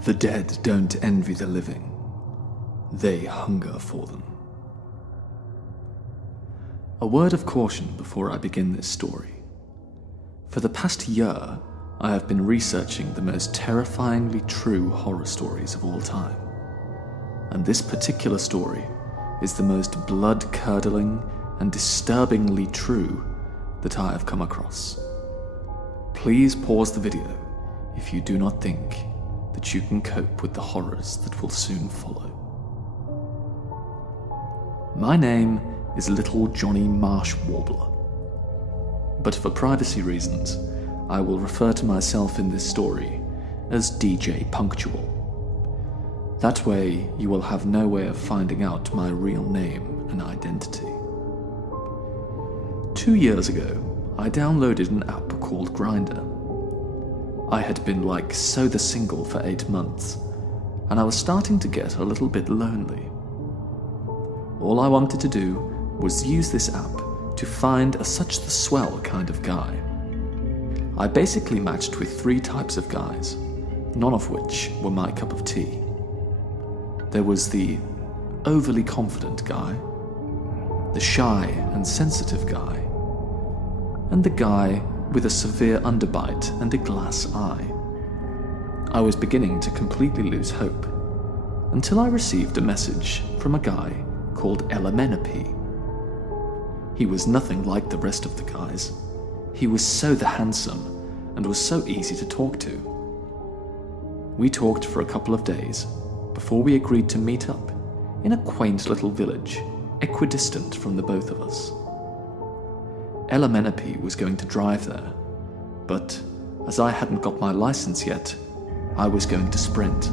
The dead don't envy the living. They hunger for them. A word of caution before I begin this story. For the past year, I have been researching the most terrifyingly true horror stories of all time. And this particular story is the most blood-curdling and disturbingly true that I have come across. Please pause the video if you do not think that you can cope with the horrors that will soon follow. My name is Little Johnny Marsh Warbler, but for privacy reasons, I will refer to myself in this story as DJ Punctual. That way, you will have no way of finding out my real name and identity. 2 years ago, I downloaded an app called Grindr. I had been so the single for 8 months, and I was starting to get a little bit lonely. All I wanted to do was use this app to find such the swell kind of guy. I basically matched with 3 types of guys, none of which were my cup of tea. There was the overly confident guy, the shy and sensitive guy, and the guy with a severe underbite and a glass eye. I was beginning to completely lose hope, until I received a message from a guy called Elemenepe. He was nothing like the rest of the guys. He was so handsome and was so easy to talk to. We talked for a couple of days before we agreed to meet up in a quaint little village, equidistant from the both of us. Elemenepe was going to drive there, but as I hadn't got my license yet, I was going to sprint.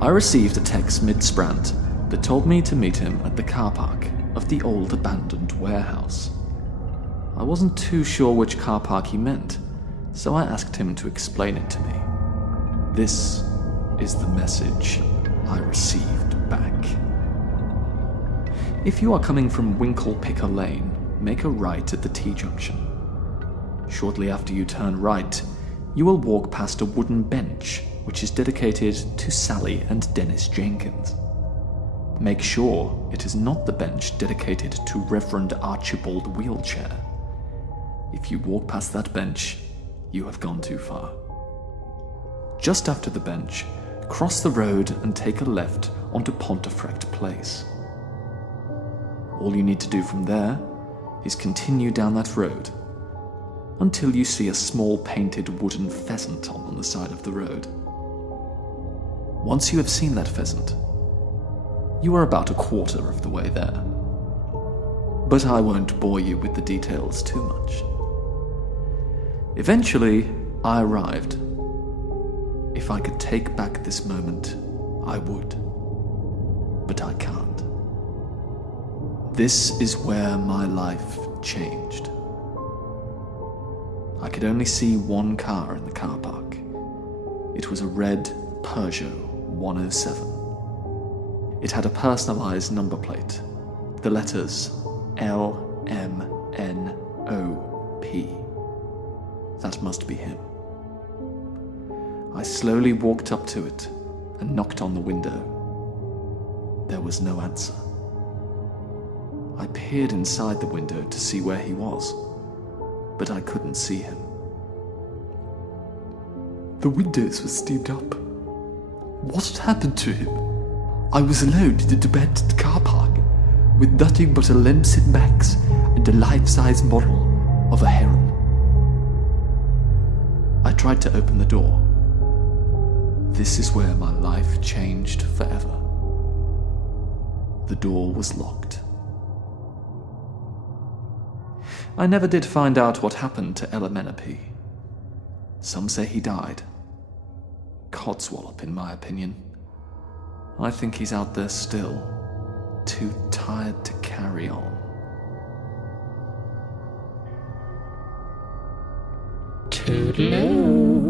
I received a text mid-sprint that told me to meet him at the car park of the old abandoned warehouse. I wasn't too sure which car park he meant, so I asked him to explain it to me. This is the message I received back. If you are coming from Winkle-Picker Lane, make a right at the T-junction. Shortly after you turn right, you will walk past a wooden bench which is dedicated to Sally and Dennis Jenkins. Make sure it is not the bench dedicated to Reverend Archibald Wheelchair. If you walk past that bench, you have gone too far. Just after the bench, cross the road and take a left onto Pontefract Place. All you need to do from there is continue down that road until you see a small painted wooden pheasant on the side of the road. Once you have seen that pheasant, you are about a quarter of the way there. But I won't bore you with the details too much. Eventually, I arrived. If I could take back this moment, I would. But I can't. This is where my life changed. I could only see one car in the car park. It was a red Peugeot 107. It had a personalized number plate, the letters LMNOP. That must be him. I slowly walked up to it and knocked on the window. There was no answer. I peered inside the window to see where he was, but I couldn't see him. The windows were steamed up. What had happened to him? I was alone in an abandoned car park, with nothing but a Lemson Max and a life-size model of a heron. I tried to open the door. This is where my life changed forever. The door was locked. I never did find out what happened to Elemenepe. Some say he died. Codswallop, in my opinion. I think he's out there still, too tired to carry on. Toodaloo.